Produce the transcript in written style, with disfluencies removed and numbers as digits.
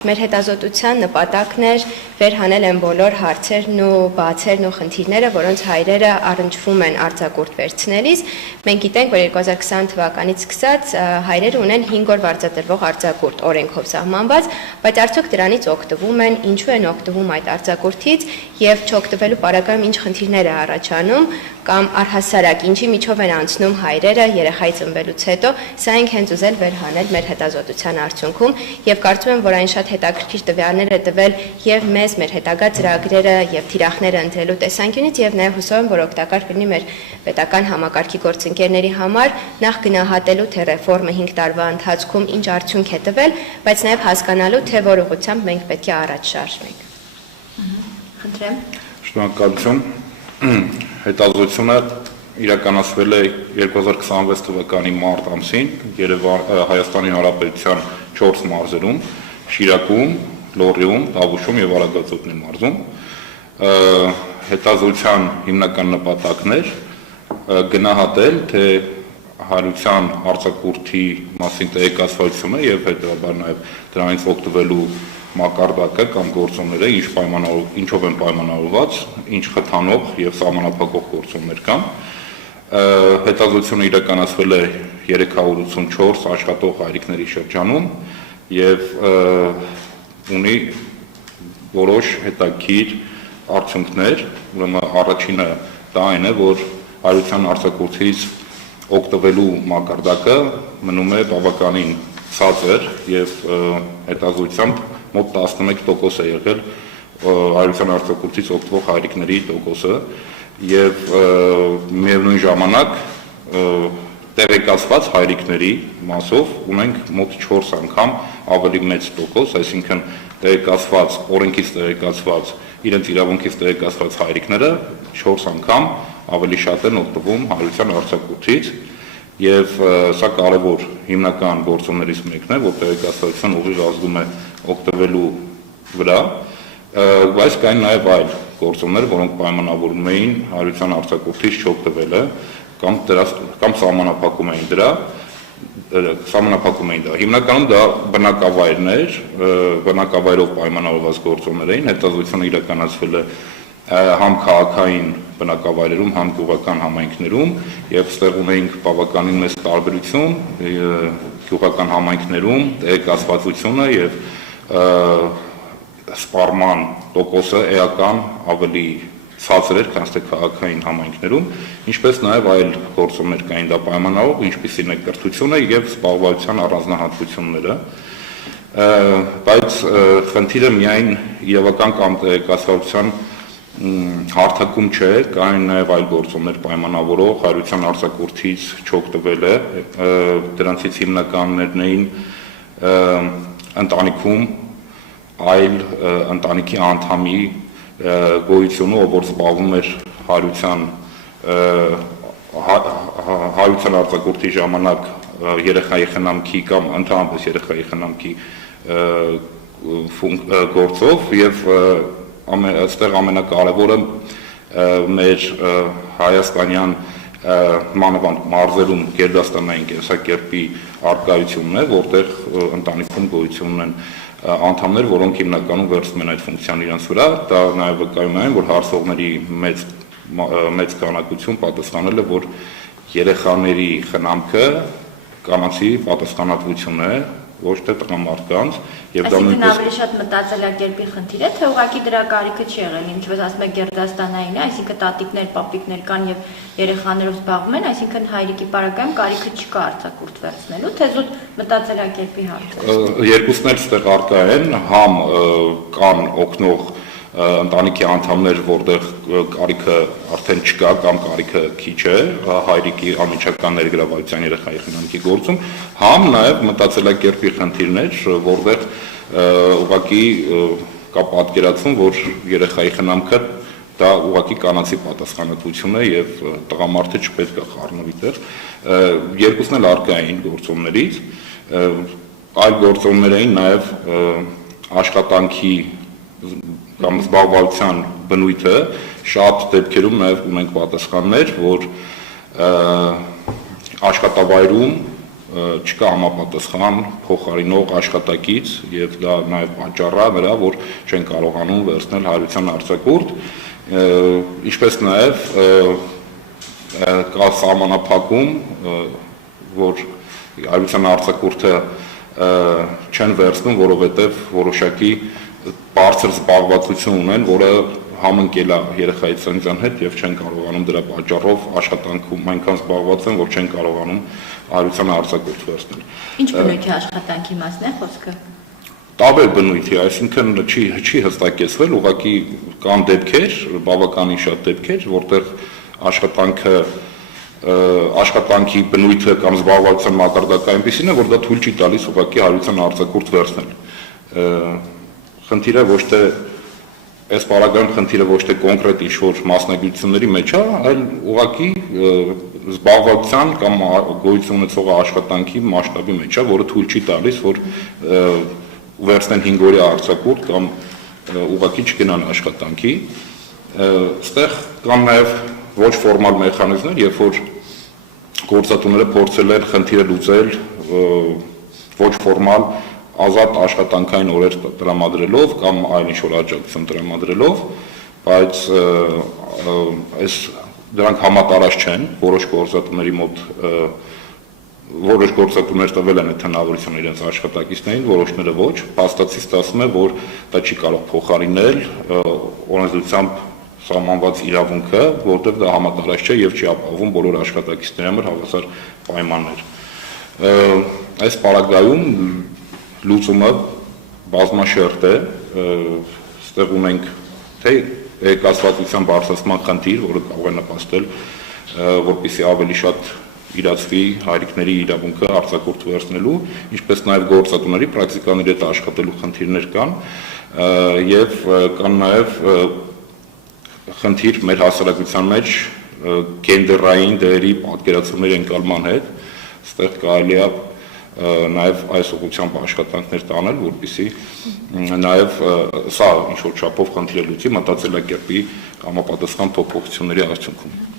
Մեր հետազոտության նպատակն էր վերհանել են բոլոր հարցերն ու բացերն ու խնդիրները, որոնց հայրերը առնչվում են արձակուրդ վերցնելիս։ Մենք գիտենք, որ 2020 թվականից սկսած հայրերը ունեն 5 օր վարձատրվող արձակուրդ օրենքով սահմանված, բայց արդյոք դրանից օգտվում են, ինչու են օգտվում այդ արձակուրդից եւ չօգտվելու պարագայում ինչ խնդիրներ է առաջանում կամ առհասարակ ինչի միջով են անցնում հայրերը երեխայի ծնվելուց հետո, սա ենք հենց ուզել վերհանել մեր հետազոտության արդյունքում եւ կարծում եմ, որ այն շատ հետաքրքիր տվյալներ է տվել եւ մեզ մեր հետագա ծրագրերը եւ թիրախները ընտրելու տեսանկյունից եւ նաեւ հուսով եմ, որ օգտակար կլինի մեր պետական համակարգի գործընկերների համար նախ գնահատելու թե ռեֆորմը 5 տարվա ընթացքում ինչ արդյունք է տվել, բայց նաեւ հասկանալու թե որ ուղղությամբ մենք պետք է առաջ շարժվենք։ Խնդրեմ։ Շնորհակալություն։ Հետազոտությունը իրականացվել է 2026 թվականի մարտ ամսին Հայաստանի Հանրապետության 4 մարզերում՝ Շիրակում, Լոռիում, Տավուշում եւ Արագածոտնի մարզում։ Հետազոտության հիմնական նպատակն էր գնահատել, թե հայրության արձակուրդի մասին տեղեկացվածությունը եւ հետեւաբար նաեւ դրանից օգտվելու մակարդակը կամ գործոնները ինչով են պայմանավորված, ինչ խթանող եւ սահմանափակող գործոններ կան։ Հետազոտությունը իրականացվել է 384 աշխատող հայրիկների շրջանում եւ ունի որոշ հետաքրքիր արդյունքներ, ուրեմն առաջինը դա այն է, որ հայրության արձակուրդից օգտվելու մակարդակը մնում է բավականին ցածր եւ հետազոտությամբ մոտ 11% է եղել հայրության արձակուրդից օգտվող հայրիկների տոկոսը եւ միևնույն ժամանակ տեղեկացված հայրիկների մասով ունենք մոտ 4 անգամ ավելի մեծ տոկոս, այսինքն տեղեկացված օրենքից տեղեկացված իրենց իրավունքից տեղեկացված հայրիկները 4 անգամ ավելի շատ են օգտվում հայրության արձակուրդից եւ սա կարևոր հիմնական գործոններից մեկն է, որ տեղեկացվածության ուղիղ ազդում է օգտվելու վրա, բայց կային նաեւ այլ գործոններ, որոնք պայմանավորում էին հայրության արձակուրդից չօգտվելը կամ սահմանափակում էին դա։ Հիմնականում դա բնակավայրն էր, բնակավայրով պայմանավորված գործոններ էին, հետազոտությունը իրականացվել է համ քաղաքային բնակավայրերում, համ գյուղական համայնքներում եւ ստեղ ունեինք բավականին մեծ տարբերություն գյուղական համայնքներում տեղեկացվածությունը եւ սպառման տոկոսը էական ավելի ցածր էր, քան թե քաղաքային համայնքներում, ինչպես նաեւ այլ գործոններ կային դա պայմանավորող, ինչպիսին է կրթությունը եւ զբաղվածության առանձնահատկությունները, բայց խնդիրը միայն իրավական կամ տեղեկացվածության հարթակում չէ, կային նաև այլ գործոններ պայմանավորող, հայրության արձակուրդից չօգտվելը, դրանցից հիմնականներն էին ընտանիքում այլ ընտանիքի անդամի գոյությունը, որ զբաղվում էր հայրության արձակուրդի ժամանակ երեխայի խնամքի կամ ընդհանրապես երեխայի խնամքի գործով եւ այստեղ ամենակարևորը մեր հայաստանյան մանավանդ մարզերում գերդաստանային կենսակերպի առկայությունն է, որտեղ ընտանիքում գոյություն ունեն անդամներ, որոնք հիմնականում վերցնում են այդ ֆունկցիան իրենց վրա, դա նաև վկայում է այն, որ հարցողների մեծ քանակություն պատասխանել է, որ երեխաների խնամքը կանացի պատասխանատվություն է, ոչ թե տղամարդկանց եւ դա նույնպես ավելի շատ մտածելակերպի խնդիր է, թե ուղղակի դրա կարիքը չի եղել, ինչպես ասում եք գերդաստանային է, այսինքն տատիկներ, պապիկներ կան եւ երեխաներով զբաղվում են, այսինքն հայրիկի պարագայում կարիքը չկա արձակուրդ վերցնելու, թե զուտ մտածելակերպի հարց է։ Երկուսն էլ ստեղ առկա են, համ կան օգնող ընտանիքի անդամներ, որտեղ կարիքը արդեն չկա կամ կարիքը քիչ է հայրիկի անմիջական ներգրավվածության երեխայի խնամքի գործում, համ նաև մտածելակերպի խնդիրներ, որտեղ ուղղակի կա պատկերացում, որ երեխայի խնամքը դա ուղղակի կանացի պատասխանատվություն է եւ տղամարդը չպետք է խառնվի դեռ։ Երկուսն էլ առկա էին գործոններից, այլ գործոններ էին նաև աշխատանքի կամ զբաղվածության բնույթը, շատ դեպքերում նաև ունենք պատասխաններ, որ աշխատավայրում չկա համապատասխան փոխարինող աշխատակից եւ դա նաեւ պատճառ է նրա, որ չեն կարողանում վերցնել հայրության արձակուրդ, ինչպես նաեւ կա սահմանափակում, որ հայրության արձակուրդը չեն վերցնում, որովհետեւ որոշակի բարձր զբաղվածություն ունեն, որը համընկել է երեխայի ծննդյան հետ եւ չեն կարողանում դրա պատճառով աշխատանքում այնքան զբաղված են, որ չեն կարողանում հայրության արձակուրդ վերցնել։ Ինչ բնույթի աշխատանքի մասն է խոսքը։ Տարբեր բնույթի, այսինքն չի հստակեցվել, ուղղակի կան դեպքեր, բավականին շատ դեպքեր, որտեղ աշխատանքի բնույթը կամ զբաղվածության մակարդակը այնպեսին է, որ դա թույլ չի տալիս ուղղակի հայրության արձակուրդ վերցնել։ Խնդիրը ոչ թե այս պարագայում խնդիրը ոչ թե կոնկրետ ինչ-որ մասնագիտությունների մեջ է, այլ ուղղակի զբաղվածության կամ գոյություն ունեցող աշխատանքի մասշտաբի մեջ է, որը թույլ չի տալիս, որ վերցնեն 5 օրյա արձակուրդ կամ ուղղակի չգնան աշխատանքի։ Այստեղ կան նաև ոչ ֆորմալ մեխանիզմներ, երբ որ գործատուները փորձել են խնդիրը լուծել ոչ ֆորմալ ազատ աշխատանքային օրեր տրամադրելով կամ այլ ինչ-որ աջակցություն տրամադրելով, բայց դրանք համատարած չեն, որոշ գործատուների մոտ որոշ գործատուներ տվել են այդ հնարավորությունը իրենց աշխատակիցներին, որոշները ոչ, փաստացիստը ասում է, որ դա չի կարող փոխարինել օրենսդրությամբ սահմանված իրավունքը, որտեղ դա համատարած չէ եւ չի ապահովում բոլոր աշխատակիցների համար հավասար պայմաններ։ Այս պարագայում լուծումը բազմաշերտ է, ստեղ ունենք թե կազմակերպության բարձրացման խնդիր, որը կարող է նպաստել, որպեսզի ավելի շատ իրացվի հայրիկների իրավունքը արձակուրդ վերցնելու, ինչպես նաև գործատուների պրակտիկաների հետ աշխատելու խնդիրներ կան, եւ կան նաև խնդիր մեր հասարակության մեջ գենդերային դերի պատկերացումների ընկալման հետ, ստեղ կարելի է նաև այս ուղղությամբ աշխատանքներ տանել, որպեսզի նաև սա ինչ-որ չափով խնդիրը լուծի մտածելակերպի համապատասխան փոփոխությունների արդյունքում։